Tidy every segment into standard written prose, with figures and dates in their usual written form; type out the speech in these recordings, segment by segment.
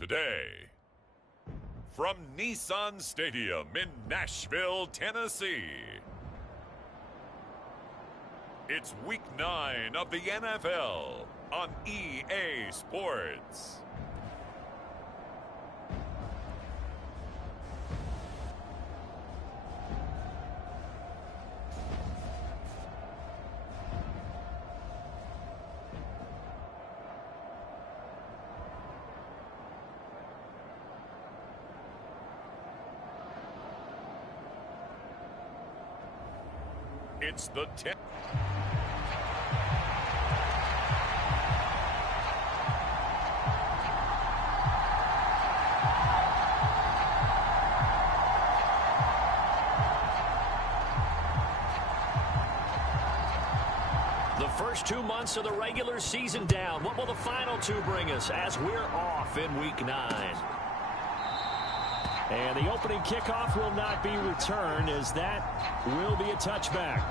today. From Nissan Stadium in Nashville, Tennessee, it's Week 9 of the NFL on EA Sports. It's the 10th. The first 2 months of the regular season down. What will the final two bring us as we're off in Week 9? And the opening kickoff will not be returned, as that will be a touchback.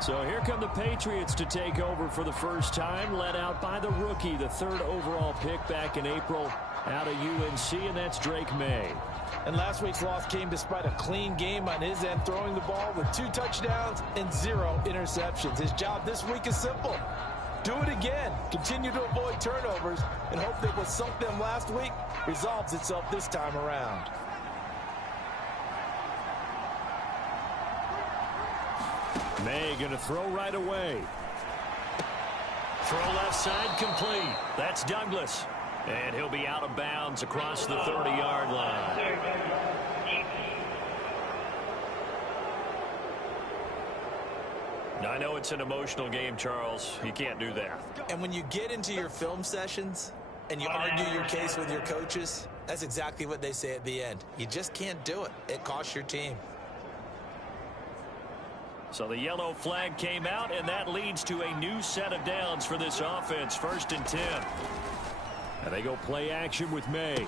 So here come the Patriots to take over for the first time, led out by the rookie, the third overall pick back in April out of UNC, and that's Drake May. And last week's loss came despite a clean game on his end, throwing the ball with 2 touchdowns and 0 interceptions. His job this week is simple. Do it again. Continue to avoid turnovers and hope that what sunk them last week resolves itself this time around. May going to throw right away. Throw left side complete. That's Douglas. And he'll be out of bounds across the 30-yard line. Now, I know it's an emotional game, Charles. You can't do that. And when you get into your film sessions and you argue your case with your coaches, that's exactly what they say at the end. You just can't do it. It costs your team. So the yellow flag came out, and that leads to a new set of downs for this offense. 1st and 10. And they go play action with May.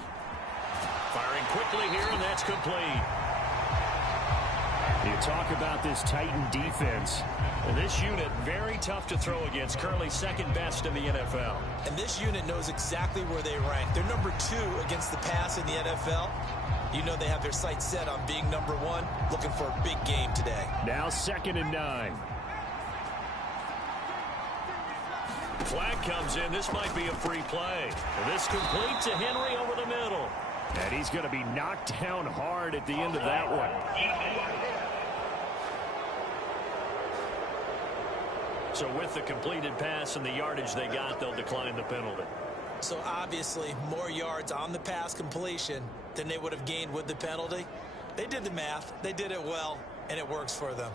Firing quickly here, and that's complete. You talk about this Titan defense. And this unit, very tough to throw against. Currently second best in the NFL. And this unit knows exactly where they rank. They're number 2 against the pass in the NFL. You know they have their sights set on being number 1, looking for a big game today. Now 2nd and 9. Flag comes in. This might be a free play. And this complete to Henry over the middle. And he's going to be knocked down hard at the end of that one. So with the completed pass and the yardage they got, they'll decline the penalty. So obviously more yards on the pass completion than they would have gained with the penalty. They did the math. They did it well, and it works for them.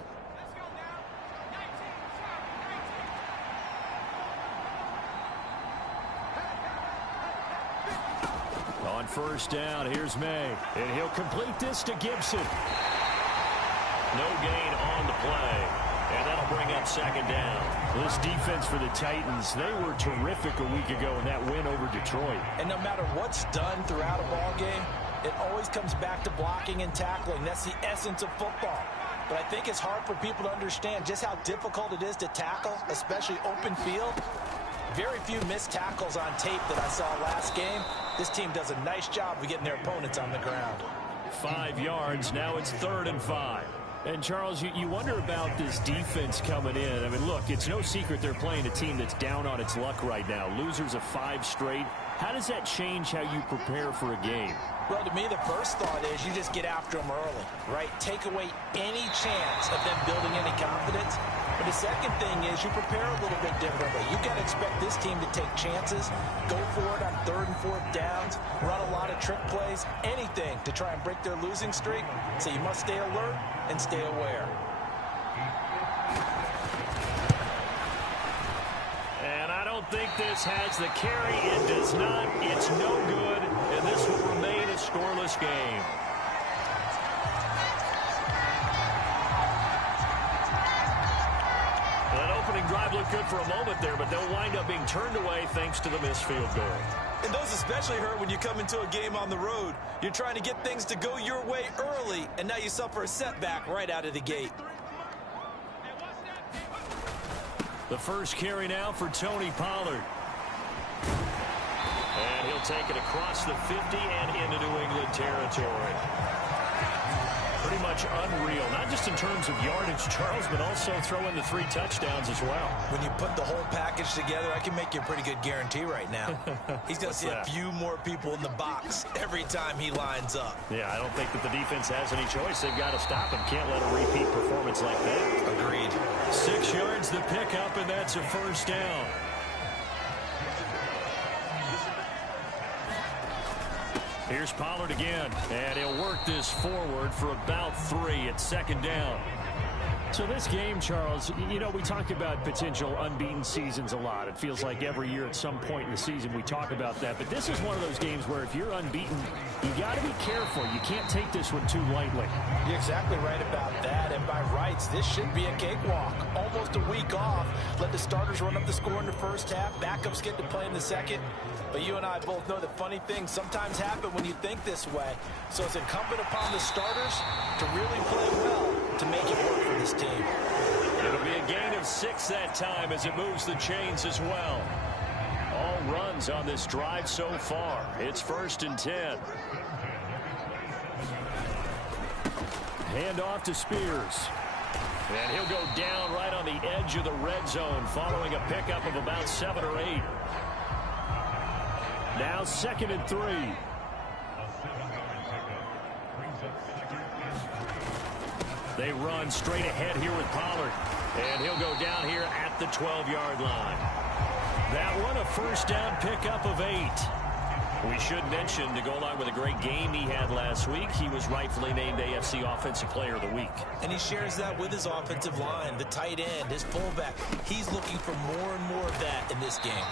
On 1st down, here's May. And he'll complete this to Gibson. No gain on the play. And that'll bring up 2nd down. This defense for the Titans, they were terrific a week ago in that win over Detroit. And no matter what's done throughout a ball game, it always comes back to blocking and tackling. That's the essence of football. But I think it's hard for people to understand just how difficult it is to tackle, especially open field. Very few missed tackles on tape that I saw last game. This team does a nice job of getting their opponents on the ground. 5 yards. Now it's 3rd and 5. And, Charles, you wonder about this defense coming in. I mean, look, it's no secret they're playing a team that's down on its luck right now. Losers of 5 straight. How does that change how you prepare for a game? Well, to me, the first thought is you just get after them early, right? Take away any chance of them building any confidence. But the second thing is you prepare a little bit differently. You've got to expect this team to take chances, go for it on 3rd and 4th downs, run a lot of trick plays, anything to try and break their losing streak. So you must stay alert and stay aware. And I don't think this has the carry. It does not. It's no good. And this will remain a scoreless game. Drive looked good for a moment there, but they'll wind up being turned away thanks to the missed field goal. And those especially hurt when you come into a game on the road. You're trying to get things to go your way early, and now you suffer a setback right out of the gate. The first carry now for Tony Pollard. And And he'll take it across the 50 and into New England territory. Pretty much unreal, not just in terms of yardage, Charles, but also throw in the 3 touchdowns as well. When you put the whole package together, I can make you a pretty good guarantee right now. He's going to see a few more people in the box every time he lines up. Yeah, I don't think that the defense has any choice. They've got to stop him. Can't let a repeat performance like that. Agreed. 6 yards the pickup, and that's a first down. Here's Pollard again, and he'll work this forward for about 3 at second down. So this game, Charles, you know, we talk about potential unbeaten seasons a lot. It feels like every year at some point in the season we talk about that. But this is one of those games where if you're unbeaten, you got to be careful. You can't take this one too lightly. You're exactly right about that. And by rights, this should be a cakewalk. Almost a week off. Let the starters run up the score in the first half. Backups get to play in the second. But you and I both know that funny things sometimes happen when you think this way. So it's incumbent upon the starters to really play well to make it work for this team. It'll be a gain of 6 that time as it moves the chains as well. All runs on this drive so far. It's 1st and 10. Hand off to Spears. And he'll go down right on the edge of the red zone following a pickup of about 7 or 8. Now 2nd and 3. They run straight ahead here with Pollard. And he'll go down here at the 12-yard line. That one a first down pickup of 8. We should mention, to go along with a great game he had last week, he was rightfully named AFC Offensive Player of the Week. And he shares that with his offensive line, the tight end, his fullback. He's looking for more and more of that in this game.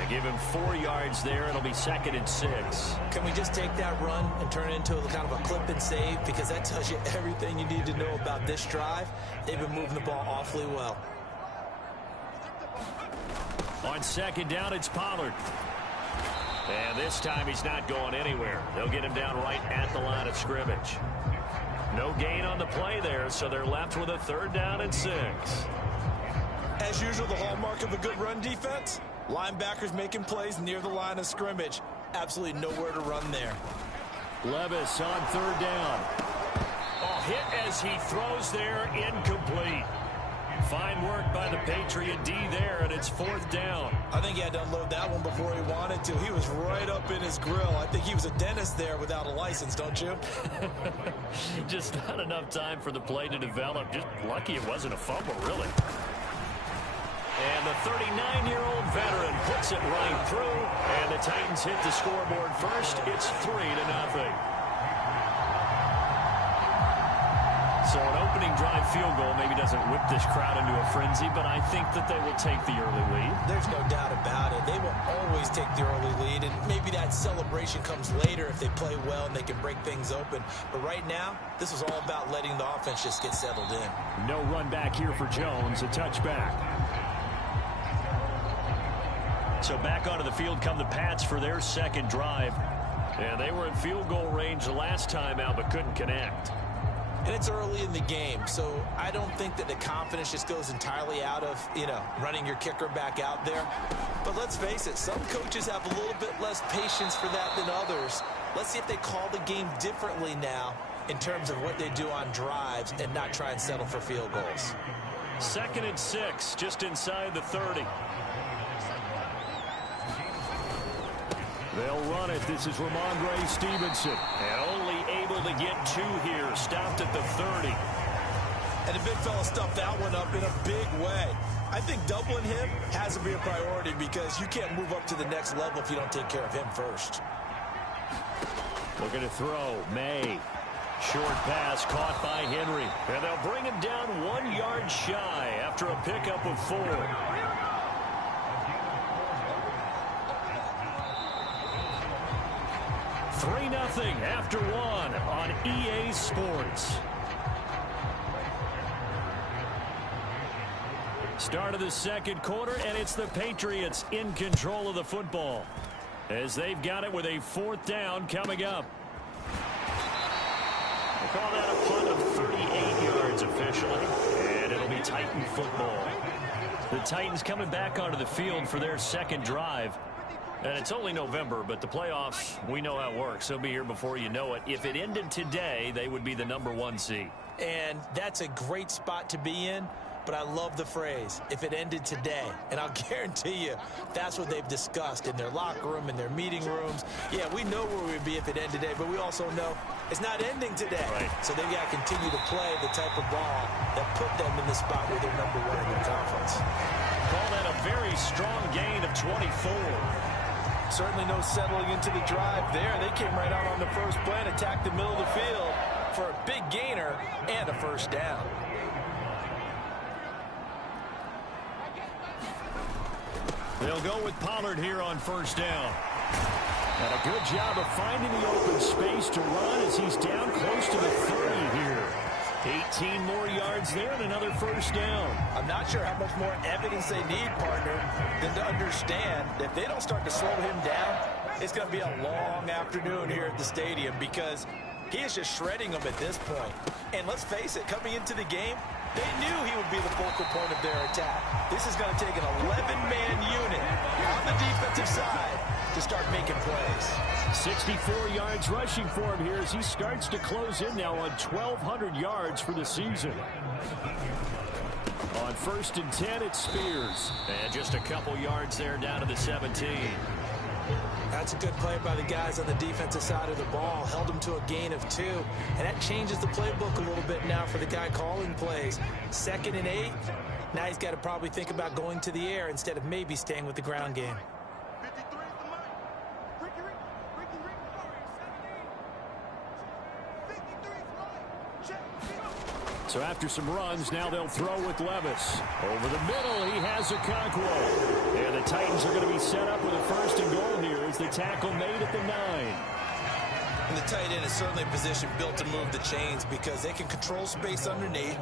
They give him 4 yards there. It'll be 2nd and 6. Can we just take that run and turn it into a kind of a clip and save? Because that tells you everything you need to know about this drive. They've been moving the ball awfully well. On 2nd down, it's Pollard. And this time he's not going anywhere. They'll get him down right at the line of scrimmage. No gain on the play there, so they're left with a 3rd down and 6. As usual, the hallmark of a good run defense, linebackers making plays near the line of scrimmage. Absolutely nowhere to run there. Levis on 3rd down. Oh, hit as he throws there, incomplete. Fine work by the Patriot D there, and it's 4th down. I think he had to unload that one before he wanted to. He was right up in his grill. I think he was a dentist there without a license, don't you? Just not enough time for the play to develop. Just lucky it wasn't a fumble, really. And the 39-year-old veteran puts it right through, and the Titans hit the scoreboard first. It's 3-0. So an opening drive field goal maybe doesn't whip this crowd into a frenzy, but I think that they will take the early lead. There's no doubt about it. They will always take the early lead, and maybe that celebration comes later if they play well and they can break things open. But right now, this is all about letting the offense just get settled in. No run back here for Jones, a touchback. So back onto the field come the Pats for their 2nd drive. And they were in field goal range the last time out, but couldn't connect. And it's early in the game, so I don't think that the confidence just goes entirely out of, running your kicker back out there. But let's face it, some coaches have a little bit less patience for that than others. Let's see if they call the game differently now in terms of what they do on drives and not try and settle for field goals. 2nd and 6, just inside the 30. They'll run it. This is Ramondre Stevenson. And only able to get 2 here. Stopped at the 30. And the big fella stuffed that one up in a big way. I think doubling him has to be a priority because you can't move up to the next level if you don't take care of him first. Looking to throw. May. Short pass caught by Henry. And they'll bring him down 1 yard shy after a pickup of 4. 3-0 after 1 on EA Sports. Start of the 2nd quarter, and it's the Patriots in control of the football as they've got it with a 4th down coming up. We'll call that a punt of 38 yards officially, and it'll be Titan football. The Titans coming back onto the field for their 2nd drive. And it's only November, but the playoffs, we know how it works. They'll be here before you know it. If it ended today, they would be the #1 seed. And that's a great spot to be in. But I love the phrase, if it ended today. And I'll guarantee you, that's what they've discussed in their locker room, in their meeting rooms. Yeah, we know where we'd be if it ended today, but we also know it's not ending today. Right. So they've got to continue to play the type of ball that put them in the spot where they're #1 in the conference. Call that a very strong gain of 24. Certainly no settling into the drive there. They came right out on the first play and attacked the middle of the field for a big gainer and a first down. They'll go with Pollard here on first down. And a good job of finding the open space to run as he's down close to the 30 here. 18 more yards there and another first down. I'm not sure how much more evidence they need, partner, than to understand that if they don't start to slow him down, it's going to be a long afternoon here at the stadium because he is just shredding them at this point. And let's face it, coming into the game, they knew he would be the focal point of their attack. This is going to take an 11-man unit on the defensive side to start making plays. 64 yards rushing for him here as he starts to close in now on 1,200 yards for the season. On 1st and 10, it's Spears. And just a couple yards there down to the 17. That's a good play by the guys on the defensive side of the ball. Held them to a gain of 2. And that changes the playbook a little bit now for the guy calling plays. 2nd and 8. Now he's got to probably think about going to the air instead of maybe staying with the ground game. So after some runs, now they'll throw with Levis. Over the middle, he has Okonkwo. And the Titans are going to be set up with a 1st and goal here as the tackle made at the 9. And the tight end is certainly a position built to move the chains because they can control space underneath.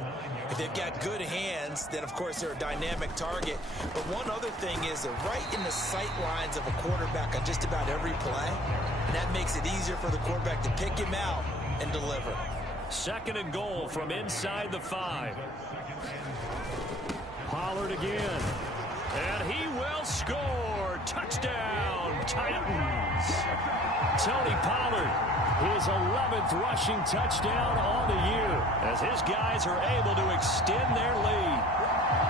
If they've got good hands, then, of course, they're a dynamic target. But one other thing is they're right in the sight lines of a quarterback on just about every play. And that makes it easier for the quarterback to pick him out and deliver. 2nd and goal from inside the 5. Pollard again. And he will score. Touchdown, Titans. Tony Pollard, his 11th rushing touchdown on the year as his guys are able to extend their lead.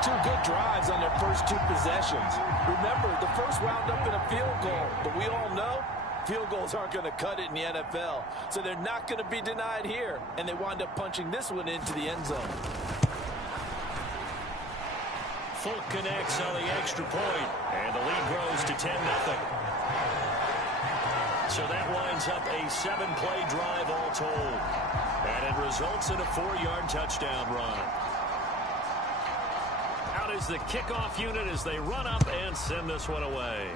2 good drives on their first 2 possessions. Remember, the first wound up in a field goal, but we all know field goals aren't going to cut it in the NFL, so they're not going to be denied here, and they wind up punching this one into the end zone. Fulk connects on the extra point, and the lead grows to 10-0. So that winds up a 7-play drive all told, and it results in a 4-yard touchdown run. Out is the kickoff unit as they run up and send this one away.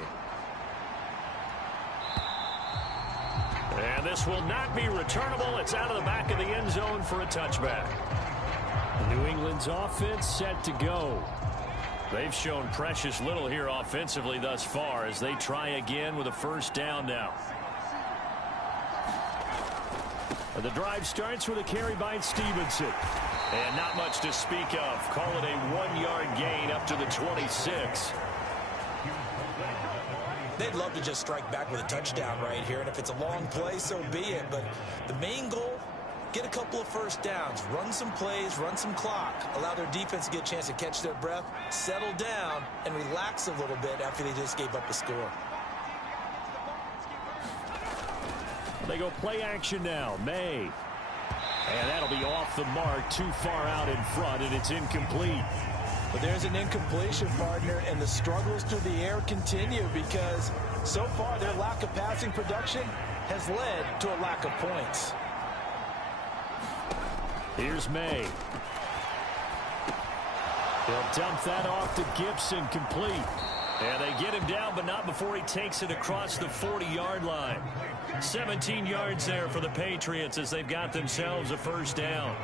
And this will not be returnable. It's out of the back of the end zone for a touchback. New England's offense set to go. They've shown precious little here offensively thus far as they try again with a 1st down now. And the drive starts with a carry by Stevenson. And not much to speak of. Call it a 1-yard gain up to the 26. They'd love to just strike back with a touchdown right here, and if it's a long play, so be it. But the main goal, get a couple of 1st downs, run some plays, run some clock, allow their defense to get a chance to catch their breath, settle down, and relax a little bit after they just gave up a score. They go play action now. May. And that'll be off the mark, too far out in front, and it's incomplete. But there's an incompletion, partner, and the struggles through the air continue because so far their lack of passing production has led to a lack of points. Here's May. They'll dump that off to Gibson, complete. And they get him down, but not before he takes it across the 40-yard line. 17 yards there for the Patriots as they've got themselves a 1st down.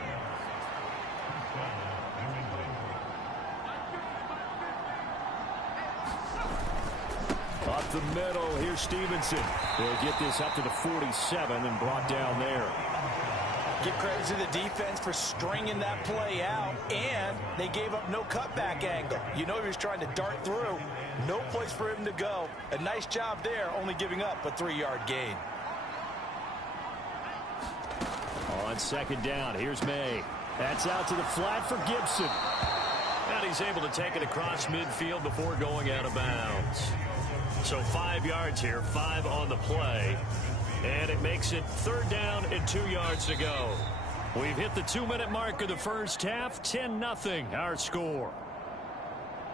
Up the middle, here's Stevenson. They'll get this up to the 47 and brought down there. Give credit to the defense for stringing that play out, and they gave up no cutback angle. You know he was trying to dart through. No place for him to go. A nice job there, only giving up a 3-yard gain. On second down, here's May. That's out to the flat for Gibson. And he's able to take it across midfield before going out of bounds. So 5 yards here, 5 on the play. And it makes it 3rd down and 2 yards to go. We've hit the 2-minute mark of the first half. 10-0 our score.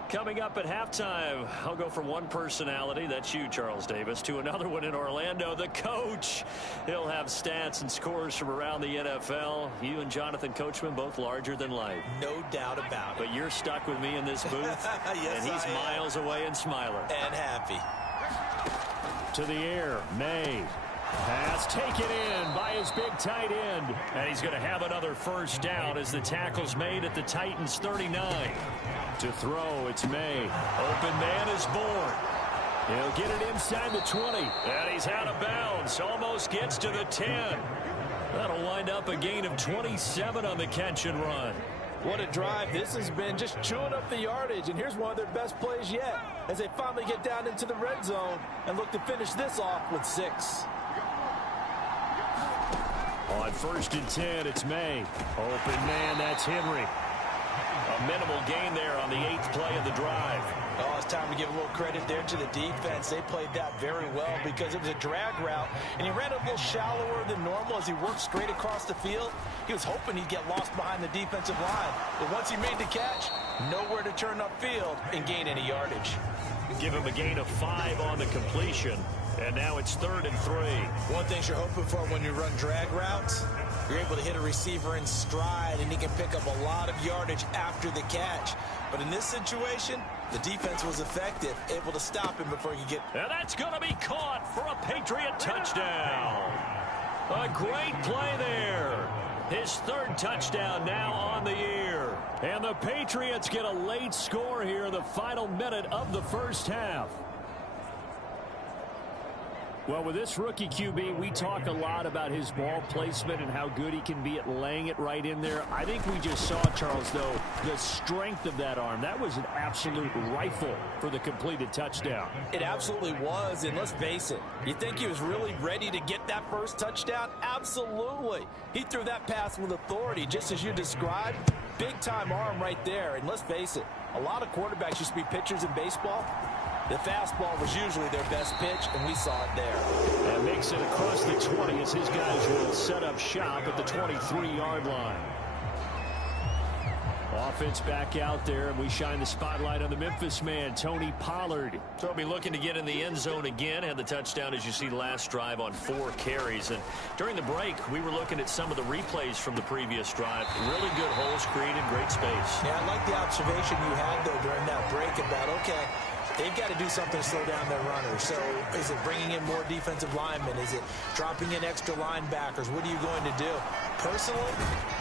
Coming up at halftime, I'll go from one personality, that's you, Charles Davis, to another one in Orlando, the coach. He'll have stats and scores from around the NFL. You and Jonathan Coachman, both larger than life. No doubt about it. But you're stuck with me in this booth. Yes, and he's miles away and smiling. And happy. To the air, May. Pass taken in by his big tight end. And he's going to have another first down as the tackle's made at the Titans' 39. To throw, it's May. Open man is born. He'll get it inside the 20. And he's out of bounds. Almost gets to the 10. That'll wind up a gain of 27 on the catch and run. What a drive this has been, just chewing up the yardage. And here's one of their best plays yet as they finally get down into the red zone and look to finish this off with 6. On 1st and 10, it's May. Open man, that's Henry. A minimal gain there on the 8th play of the drive. Oh, it's time to give a little credit there to the defense. They played that very well because it was a drag route, and he ran a little shallower than normal as he worked straight across the field. He was hoping he'd get lost behind the defensive line. But once he made the catch, nowhere to turn upfield and gain any yardage. Give him a gain of 5 on the completion. And now it's 3rd and 3. One thing you're hoping for when you run drag routes, you're able to hit a receiver in stride, and he can pick up a lot of yardage after the catch. But in this situation, the defense was effective, able to stop him before he could get... And that's going to be caught for a Patriot touchdown. A great play there. His 3rd touchdown now on the year. And the Patriots get a late score here in the final minute of the first half. Well, with this rookie QB, we talk a lot about his ball placement and how good he can be at laying it right in there. I think we just saw, Charles, though, the strength of that arm. That was an absolute rifle for the completed touchdown. It absolutely was, and let's face it, you think he was really ready to get that first touchdown? Absolutely. He threw that pass with authority, just as you described. Big-time arm right there, and let's face it, a lot of quarterbacks used to be pitchers in baseball. The fastball was usually their best pitch, and we saw it there. And makes it across the 20 as his guys will set up shop at the 23-yard line. Offense back out there, and we shine the spotlight on the Memphis man, Tony Pollard. So he'll be looking to get in the end zone again. Had the touchdown, as you see, last drive on 4 carries. And during the break, we were looking at some of the replays from the previous drive. Really good holes created, great space. Yeah, I like the observation you had, though, during that break about, okay, they've got to do something to slow down their runners. So is it bringing in more defensive linemen? Is it dropping in extra linebackers? What are you going to do? Personally,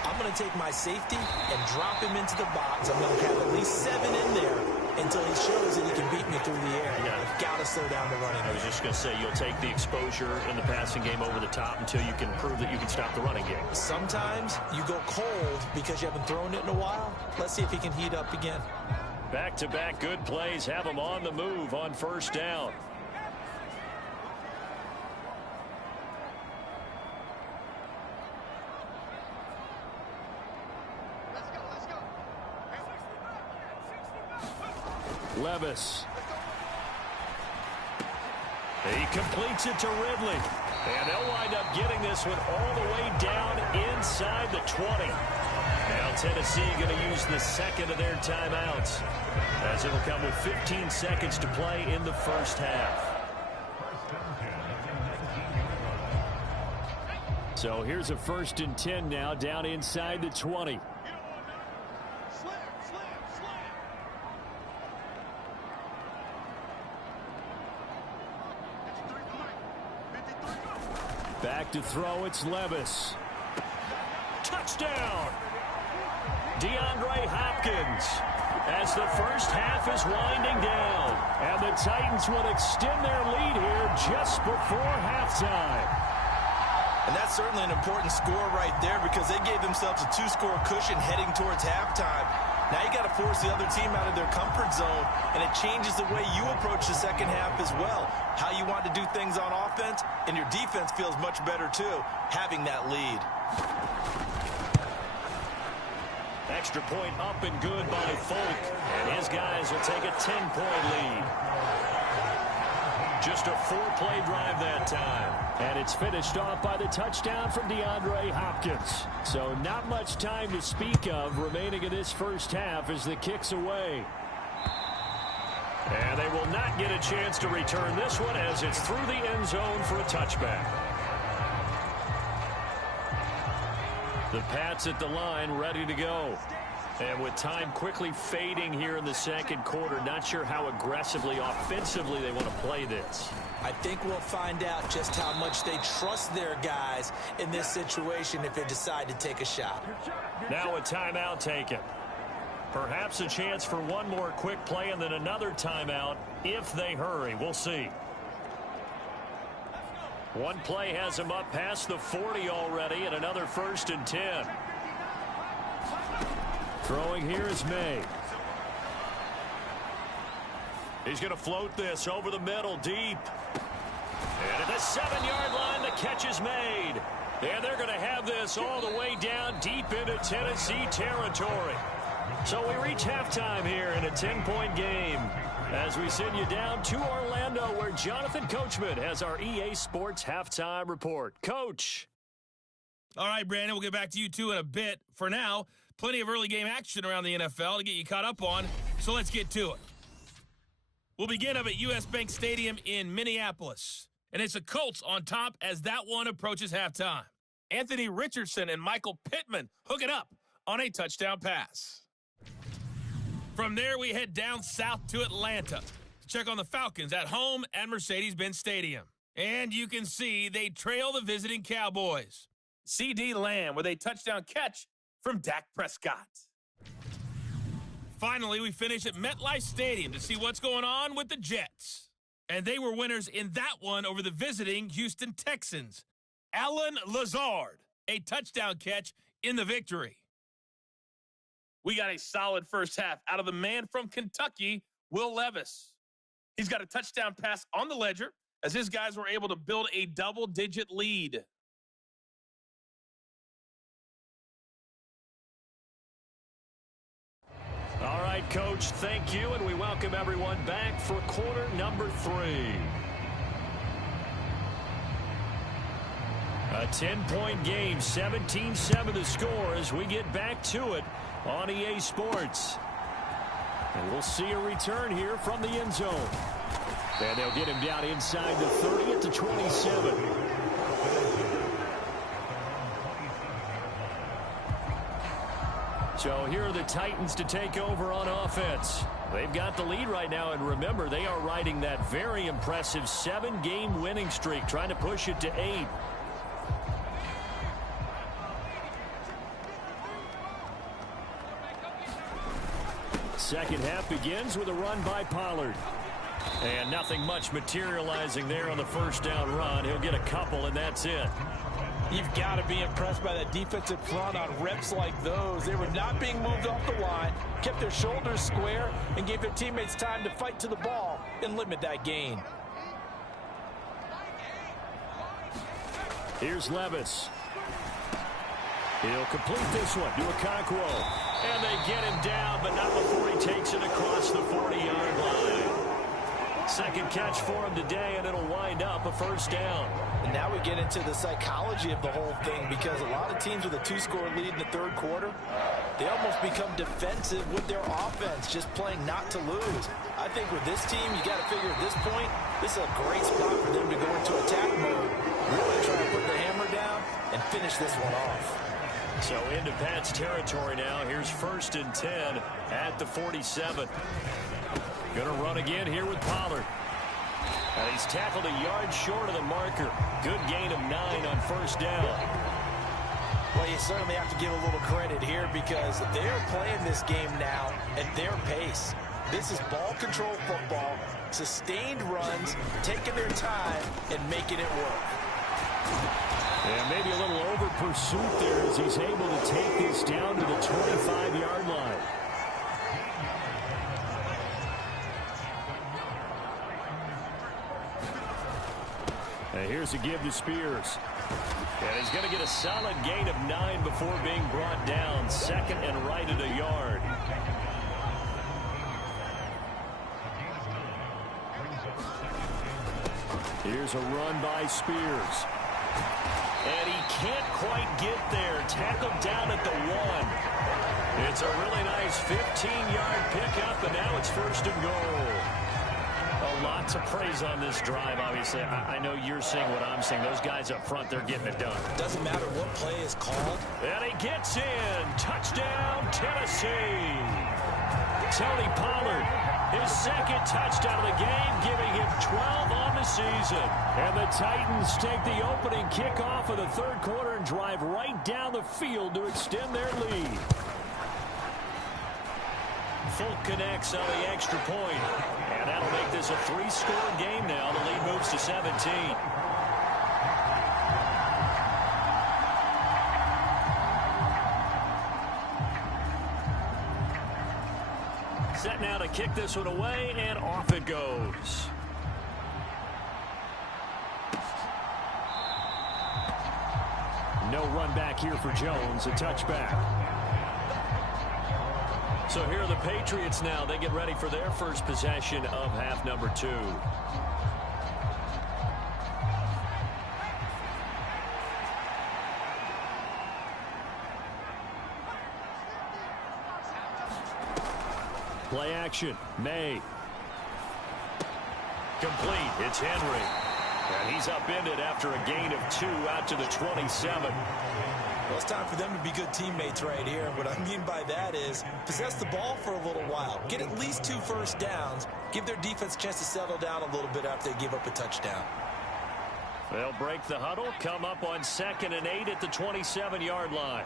I'm going to take my safety and drop him into the box. I'm going to have at least 7 in there until he shows that he can beat me through the air. I've got to slow down the running game. I was just going to say, you'll take the exposure in the passing game over the top until you can prove that you can stop the running game. Sometimes you go cold because you haven't thrown it in a while. Let's see if he can heat up again. Back-to-back good plays have him on the move on 1st down. Levis. He completes it to Ridley. And they'll wind up getting this one all the way down inside the 20. Now Tennessee going to use the 2nd of their timeouts, as it'll come with 15 seconds to play in the first half. So here's a 1st and 10 now, down inside the 20. Back to throw, it's Levis. Touchdown! DeAndre Hopkins, as the first half is winding down. And the Titans will extend their lead here just before halftime. And that's certainly an important score right there because they gave themselves a 2-score cushion heading towards halftime. Now you got to force the other team out of their comfort zone, and it changes the way you approach the second half as well. How you want to do things on offense, and your defense feels much better too, having that lead. Extra point up and good by Folk, and his guys will take a 10-point lead. Just a 4-play drive that time. And it's finished off by the touchdown from DeAndre Hopkins. So not much time to speak of remaining in this first half as the kick's away. And they will not get a chance to return this one as it's through the end zone for a touchback. The Pats at the line ready to go. And with time quickly fading here in the second quarter, not sure how aggressively, offensively they want to play this. I think we'll find out just how much they trust their guys in this situation if they decide to take a shot. Now a timeout taken. Perhaps a chance for one more quick play and then another timeout if they hurry. We'll see. One play has him up past the 40 already and another 1st and 10. Throwing here is May. He's going to float this over the middle deep. And at the 7-yard line, the catch is made. And they're going to have this all the way down deep into Tennessee territory. So we reach halftime here in a 10-point game as we send you down to Orlando where Jonathan Coachman has our EA Sports halftime report. Coach. All right, Brandon, we'll get back to you two in a bit. For now, plenty of early game action around the NFL to get you caught up on, so let's get to it. We'll begin up at U.S. Bank Stadium in Minneapolis, and it's the Colts on top as that one approaches halftime. Anthony Richardson and Michael Pittman hook it up on a touchdown pass. From there, we head down south to Atlanta to check on the Falcons at home at Mercedes-Benz Stadium. And you can see they trail the visiting Cowboys. C.D. Lamb with a touchdown catch from Dak Prescott. Finally, we finish at MetLife Stadium to see what's going on with the Jets. And they were winners in that one over the visiting Houston Texans. Allen Lazard, a touchdown catch in the victory. We got a solid first half out of the man from Kentucky, Will Levis. He's got a touchdown pass on the ledger as his guys were able to build a double-digit lead. All right, Coach, thank you, and we welcome everyone back for quarter number 3. A 10-point game, 17-7 the score as we get back to it on EA Sports. And we'll see a return here from the end zone. And they'll get him down inside the 30 at the 27. So here are the Titans to take over on offense. They've got the lead right now, and remember, they are riding that very impressive 7-game winning streak, trying to push it to 8. Second half begins with a run by Pollard. And nothing much materializing there on the first down run. He'll get a couple, and that's it. You've got to be impressed by that defensive front on reps like those. They were not being moved off the line, kept their shoulders square, and gave their teammates time to fight to the ball and limit that gain. Here's Levis. He'll complete this one to Okonkwo. And they get him down, but not before he takes it across the 40-yard line. Second catch for him today, and it'll wind up a first down. And now we get into the psychology of the whole thing because a lot of teams with a 2-score lead in the third quarter, they almost become defensive with their offense, just playing not to lose. I think with this team, you got to figure at this point, this is a great spot for them to go into attack mode, really try to put the hammer down and finish this one off. So into Pat's territory now. Here's 1st and 10 at the 47. Going to run again here with Pollard. And he's tackled a yard short of the marker. Good gain of 9 on first down. Well, you certainly have to give a little credit here because they're playing this game now at their pace. This is ball control football, sustained runs, taking their time and making it work. And maybe a little over pursuit there as he's able to take this down to the 25-yard line. And here's a give to Spears. And he's going to get a solid gain of 9 before being brought down. Second and right at a yard. Here's a run by Spears. And he can't quite get there. Tackled down at the 1. It's a really nice 15-yard pickup, and now it's first and goal. Lots of praise on this drive, obviously. I know you're seeing what I'm seeing. Those guys up front, they're getting it done. Doesn't matter what play is called. And he gets in. Touchdown, Tennessee. Tony Pollard, his second touchdown of the game, giving him 12 on the season. And the Titans take the opening kickoff of the third quarter and drive right down the field to extend their lead. Folk connects on the extra point. And that'll make this a 3-score game now. The lead moves to 17. Set now to kick this one away, and off it goes. No run back here for Jones. A touchback. So here are the Patriots now. They get ready for their first possession of half number 2. Play action. May. Complete. It's Henry. And he's upended after a gain of 2 out to the 27. Well, it's time for them to be good teammates right here. What I mean by that is possess the ball for a little while. Get at least 2 first downs. Give their defense a chance to settle down a little bit after they give up a touchdown. They'll break the huddle, come up on 2nd and 8 at the 27-yard line.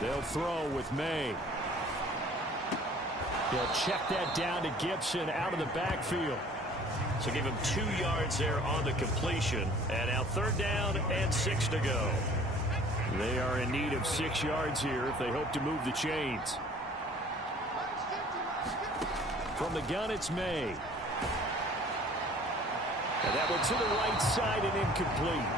They'll throw with May. They'll check that down to Gibson out of the backfield. So give him 2 yards there on the completion. And now 3rd down and 6 to go. They are in need of 6 yards here if they hope to move the chains. From the gun, it's May. And that one to the right side and incomplete.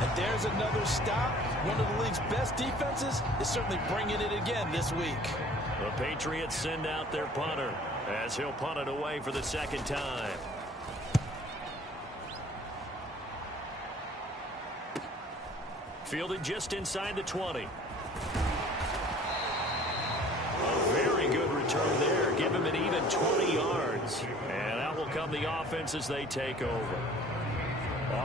And there's another stop. One of the league's best defenses is certainly bringing it again this week. The Patriots send out their punter as he'll punt it away for the 2nd time. Fielded just inside the 20. A very good return there. Give him an even 20 yards. And out will come the offense as they take over.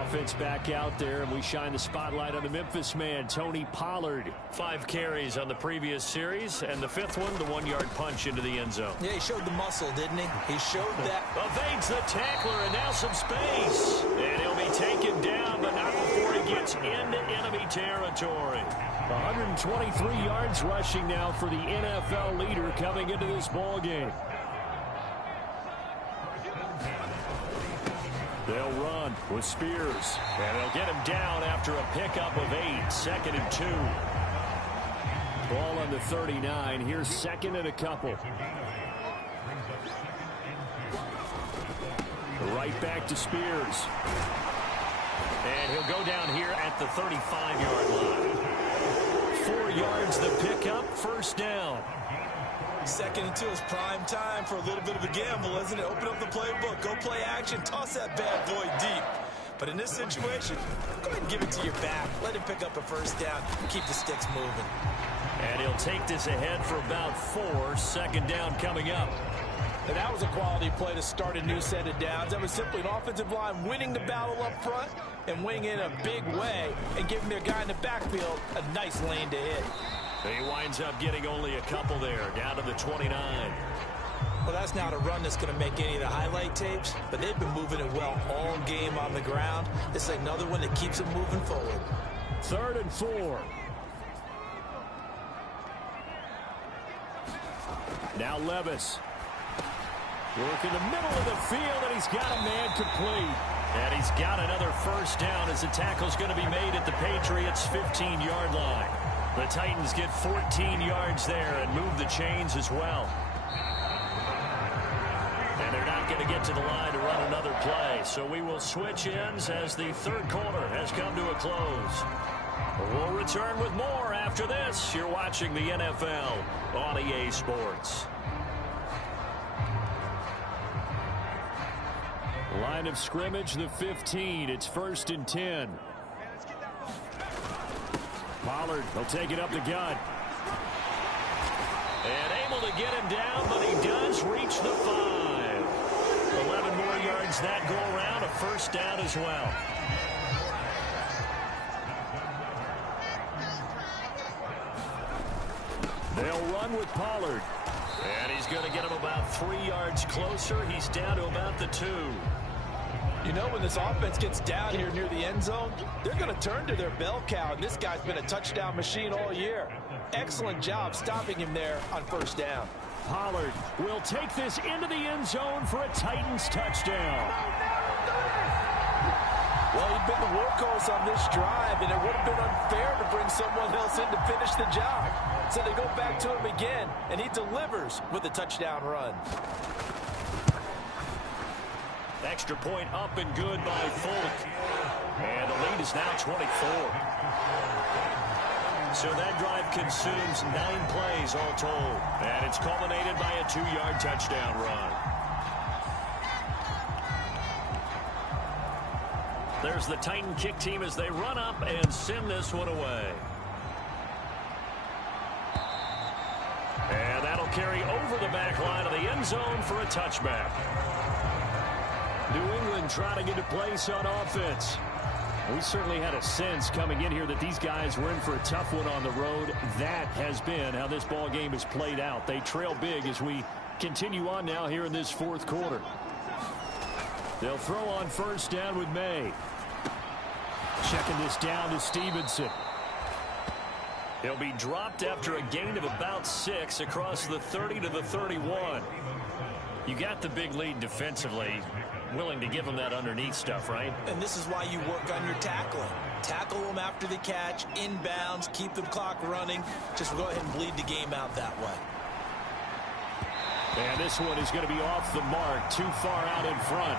Offense back out there, and we shine the spotlight on the Memphis man, Tony Pollard. 5 carries on the previous series, and the 5th one, the 1-yard punch into the end zone. Yeah, he showed the muscle, didn't he? He showed that. Evades the tackler, and now some space. And he'll be taken down, but not before he gets into enemy territory. 123 yards rushing now for the NFL leader coming into this ball game. They'll run with Spears, and they'll get him down after a pickup of 8, 2nd and 2. Ball on the 39. Here's 2nd and a couple. Right back to Spears. And he'll go down here at the 35-yard line. 4 yards the pickup, 1st down. 2nd and 2 is prime time for a little bit of a gamble, isn't it? Open up the playbook, go play action, toss that bad boy deep. But in this situation, go ahead and give it to your back. Let him pick up a 1st down, keep the sticks moving. And he'll take this ahead for about 4, 2nd down coming up. And that was a quality play to start a new set of downs. That was simply an offensive line winning the battle up front and winning in a big way and giving their guy in the backfield a nice lane to hit. He winds up getting only a couple there, down to the 29. Well, that's not a run that's going to make any of the highlight tapes, but they've been moving it well all game on the ground. This is another one that keeps them moving forward. 3rd and 4. Now Levis. Work in the middle of the field, and he's got a man complete. And he's got another first down as the tackle's going to be made at the Patriots' 15-yard line. The Titans get 14 yards there and move the chains as well. And they're not going to get to the line to run another play. So we will switch ends as the third quarter has come to a close. We'll return with more after this. You're watching the NFL on EA Sports. Line of scrimmage, the 15. It's 1st and 10. Pollard, he'll take it up the gut. And able to get him down, but he does reach the 5. 11 more yards that go around, a first down as well. They'll run with Pollard. And he's going to get him about 3 yards closer. He's down to about the 2. You know, when this offense gets down here near the end zone, they're going to turn to their bell cow, and this guy's been a touchdown machine all year. Excellent job stopping him there on first down. Pollard will take this into the end zone for a Titans touchdown. Well, he'd been the workhorse on this drive, and it would have been unfair to bring someone else in to finish the job. So they go back to him again, and he delivers with a touchdown run. Extra point up and good by Folk. And the lead is now 24. So that drive consumes 9 plays all told. And it's culminated by a 2-yard touchdown run. There's the Titan kick team as they run up and send this one away. And that'll carry over the back line of the end zone for a touchback. New England trying to get a place on offense. We certainly had a sense coming in here that these guys were in for a tough one on the road. That has been how this ball game has played out. They trail big as we continue on now here in this fourth quarter. They'll throw on first down with May. Checking this down to Stevenson. He'll be dropped after a gain of about 6 across the 30 to the 31. You got the big lead defensively. Willing to give him that underneath stuff, right? And this is why you work on your tackling. Tackle them after the catch, inbounds, keep the clock running. Just go ahead and bleed the game out that way. And this one is going to be off the mark, too far out in front.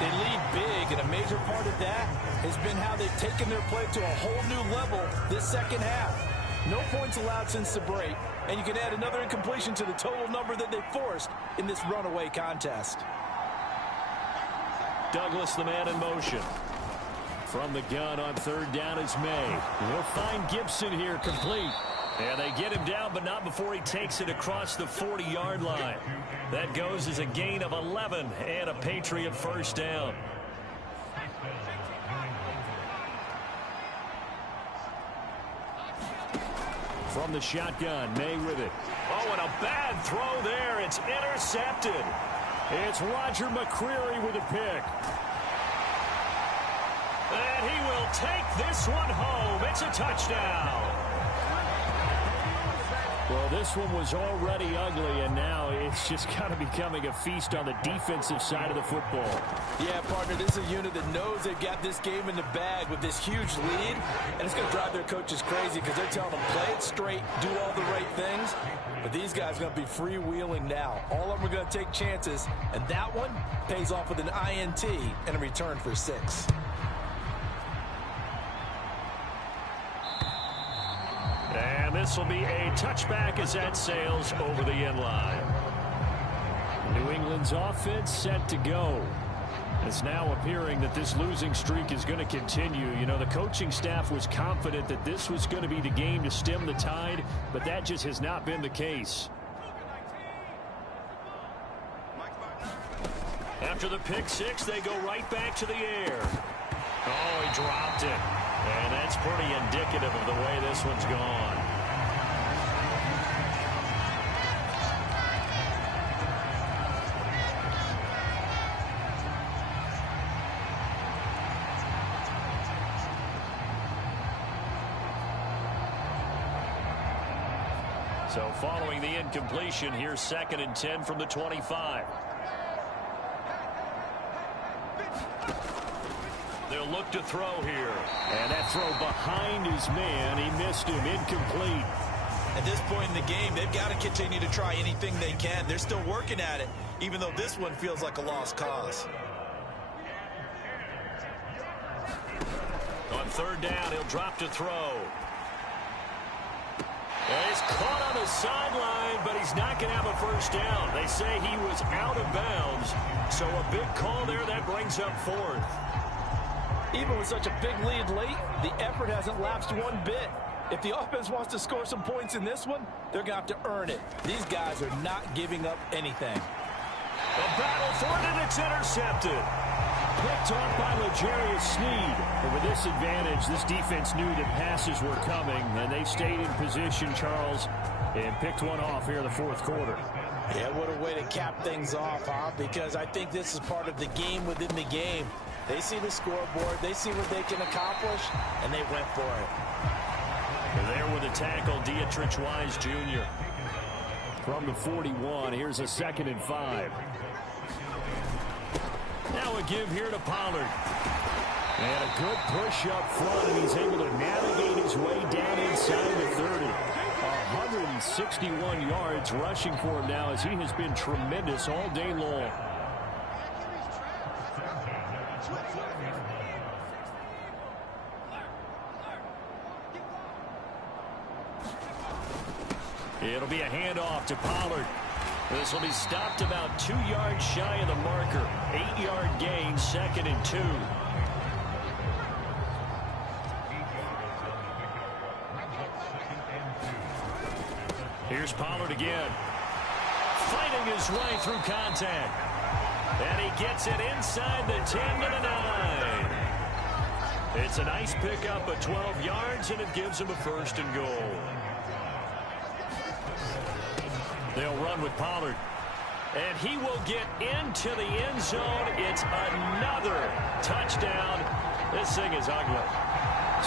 They lead big, and a major part of that has been how they've taken their play to a whole new level this second half. No points allowed since the break, and you can add another incompletion to the total number that they forced in this runaway contest. Douglas, the man in motion. From the gun on third down is May. He'll find Gibson here complete. And they get him down, but not before he takes it across the 40-yard line. That goes as a gain of 11 and a Patriot first down. From the shotgun, May with it. Oh, and a bad throw there. It's intercepted. It's Roger McCreary with a pick. And he will take this one home. It's a touchdown. Well, this one was already ugly, and now it's just kind of becoming a feast on the defensive side of the football. Yeah, partner, this is a unit that knows they've got this game in the bag with this huge lead, and it's going to drive their coaches crazy because they're telling them play it straight, do all the right things. But these guys are going to be freewheeling now. All of them are going to take chances, and that one pays off with an INT and a return for 6. And this will be a touchback as that sails over the end line. New England's offense set to go. It's now appearing that this losing streak is going to continue. You know, the coaching staff was confident that this was going to be the game to stem the tide, but that just has not been the case. After the pick six, they go right back to the air. Oh, he dropped it. And that's pretty indicative of the way this one's gone. So following the incompletion, here's 2nd and 10 from the 25. He'll look to throw here. And that throw behind his man. He missed him. Incomplete. At this point in the game, they've got to continue to try anything they can. They're still working at it, even though this one feels like a lost cause. On third down, he'll drop to throw. And he's caught on the sideline, but he's not going to have a first down. They say he was out of bounds, so a big call there that brings up fourth. Even with such a big lead late, the effort hasn't lapsed one bit. If the offense wants to score some points in this one, they're going to have to earn it. These guys are not giving up anything. A battle for it, and it's intercepted. Picked off by L'Jarius Sneed. But with this advantage, this defense knew that passes were coming, and they stayed in position, Charles, and picked one off here in the fourth quarter. Yeah, what a way to cap things off, huh? Because I think this is part of the game within the game. They see the scoreboard, they see what they can accomplish, and they went for it. And there with the tackle, Dietrich Wise Jr. From the 41, here's a 2nd and 5. Now a give here to Pollard. And a good push up front, and he's able to navigate his way down inside the 30. 161 yards rushing for him now, as he has been tremendous all day long. It'll be a handoff to Pollard. This will be stopped about 2 yards shy of the marker. 8-yard gain, 2nd and 2. Here's Pollard again. Fighting his way through contact. And he gets it inside the 10 to the 9. It's a nice pickup of 12 yards, and it gives him a 1st and goal. They'll run with Pollard. And he will get into the end zone. It's another touchdown. This thing is ugly.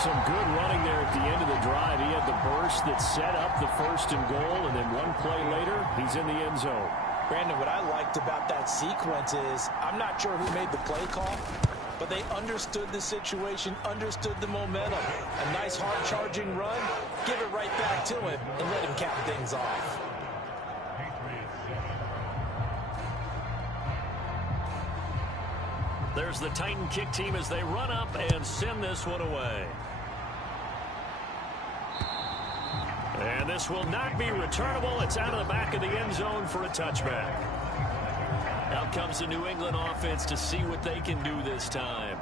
Some good running there at the end of the drive. He had the burst that set up the 1st and goal, and then one play later, he's in the end zone. Brandon, what I liked about that sequence is, I'm not sure who made the play call, but they understood the situation, understood the momentum. A nice hard-charging run, give it right back to him, and let him cap things off. There's the Titan kick team as they run up and send this one away. And this will not be returnable. It's out of the back of the end zone for a touchback. Out comes the New England offense to see what they can do this time.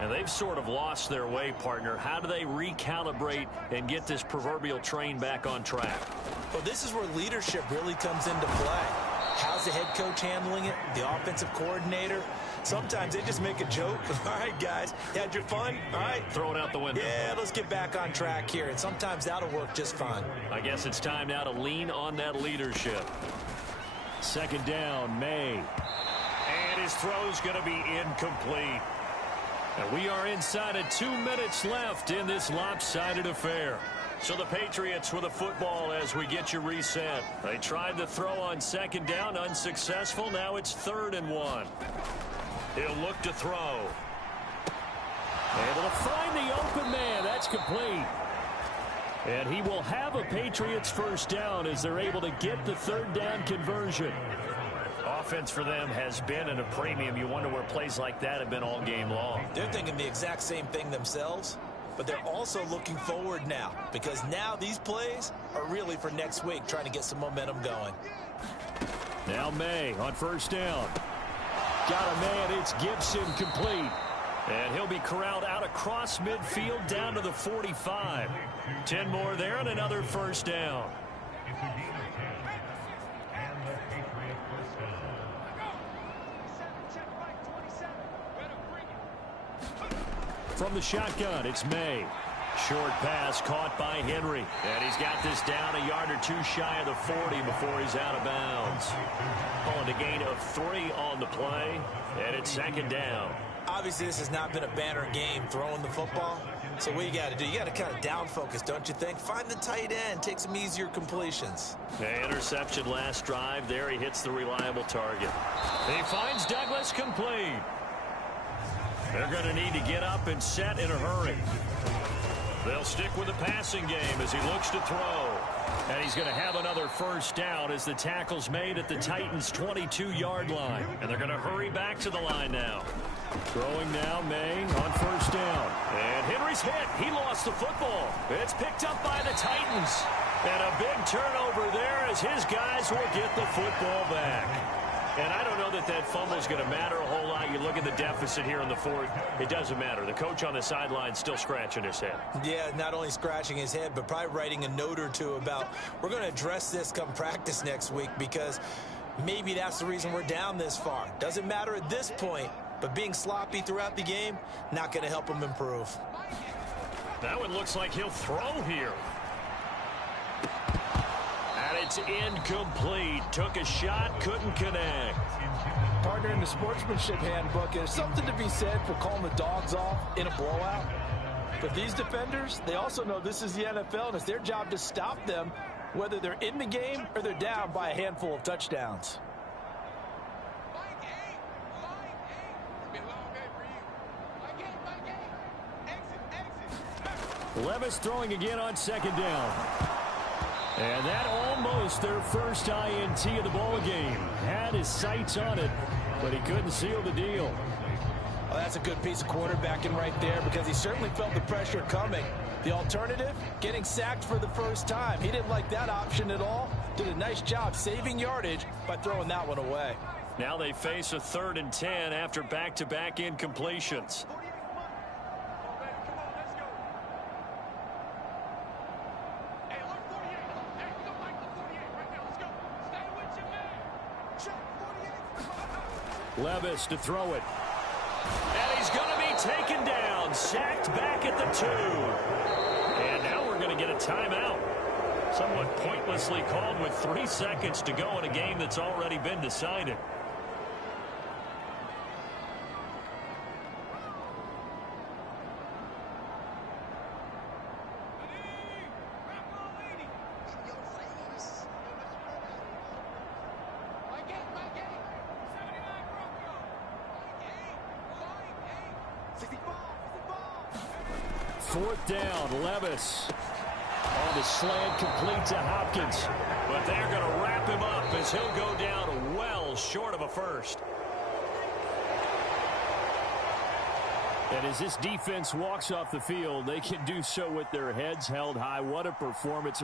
And they've sort of lost their way, partner. How do they recalibrate and get this proverbial train back on track? Well, this is where leadership really comes into play. How's the head coach handling it? The offensive coordinator? Sometimes they just make a joke. All right, guys, you had your fun? All right. Throw it out the window. Yeah, let's get back on track here. And sometimes that'll work just fine. I guess it's time now to lean on that leadership. 2nd down, May. And his throw's going to be incomplete. And we are inside of 2 minutes left in this lopsided affair. So the Patriots with a football as we get you reset. They tried to throw on 2nd down, unsuccessful. Now it's 3rd and 1. He'll look to throw. Able to find the open man. That's complete. And he will have a Patriots 1st down as they're able to get the 3rd down conversion. Offense for them has been at a premium. You wonder where plays like that have been all game long. They're thinking the exact same thing themselves, but they're also looking forward now, because now these plays are really for next week, trying to get some momentum going. Now May on 1st down. Got a man, it's Gibson, complete. And he'll be corralled out across midfield down to the 45. 10 more there and another 1st down. From the shotgun, it's May. Short pass caught by Henry. And he's got this down a yard or 2 shy of the 40 before he's out of bounds. Calling a gain of 3 on the play. And it's 2nd down. Obviously, this has not been a banner game throwing the football. So what you got to do, you got to kind of down focus, don't you think? Find the tight end, take some easier completions. The interception last drive. There he hits the reliable target. He finds Douglas complete. They're going to need to get up and set in a hurry. They'll stick with the passing game as he looks to throw. And he's going to have another first down as the tackle's made at the Titans' 22-yard line. And they're going to hurry back to the line now. Throwing now, May on first down. And Henry's hit. He lost the football. It's picked up by the Titans. And a big turnover there as his guys will get the football back. And I don't know that that fumble is going to matter a whole lot. You look at the deficit here in the fourth. It doesn't matter. The coach on the sideline still scratching his head. Yeah, not only scratching his head, but probably writing a note or two about we're going to address this come practice next week because maybe that's the reason we're down this far. Doesn't matter at this point, but being sloppy throughout the game, not going to help him improve. That one looks like he'll throw here. And it's incomplete. Took a shot, couldn't connect. Partner, in the sportsmanship handbook, there's something to be said for calling the dogs off in a blowout. But these defenders, they also know this is the NFL, and it's their job to stop them, whether they're in the game or they're down by a handful of touchdowns. Levis throwing again on second down. And that almost their first INT of the ball game. Had his sights on it, but he couldn't seal the deal. Well, that's a good piece of quarterbacking right there because he certainly felt the pressure coming. The alternative, getting sacked for the first time. He didn't like that option at all. Did a nice job saving yardage by throwing that one away. Now they face a 3rd and 10 after back-to-back incompletions. Levis to throw it. And he's going to be taken down. Sacked back at the 2. And now we're going to get a timeout. Somewhat pointlessly called with 3 seconds to go in a game that's already been decided. Fourth down, Levis on the slant, complete to Hopkins. But they're going to wrap him up as he'll go down well short of a first. And as this defense walks off the field, they can do so with their heads held high. What a performance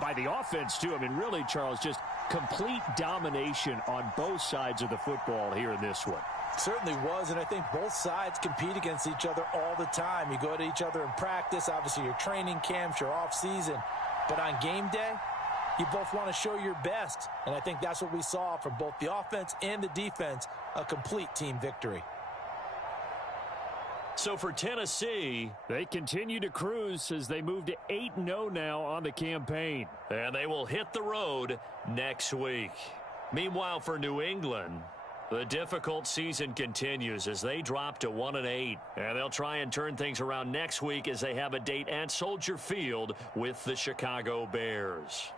by the offense, too. I mean, really, Charles, just complete domination on both sides of the football here in this one. Certainly was, and I think both sides compete against each other all the time. You go to each other in practice, obviously your training camps, your off-season. But on game day, you both want to show your best. And I think that's what we saw from both the offense and the defense, a complete team victory. So for Tennessee, they continue to cruise as they move to 8-0 now on the campaign. And they will hit the road next week. Meanwhile, for New England, the difficult season continues as they drop to 1-8. And they'll try and turn things around next week as they have a date at Soldier Field with the Chicago Bears.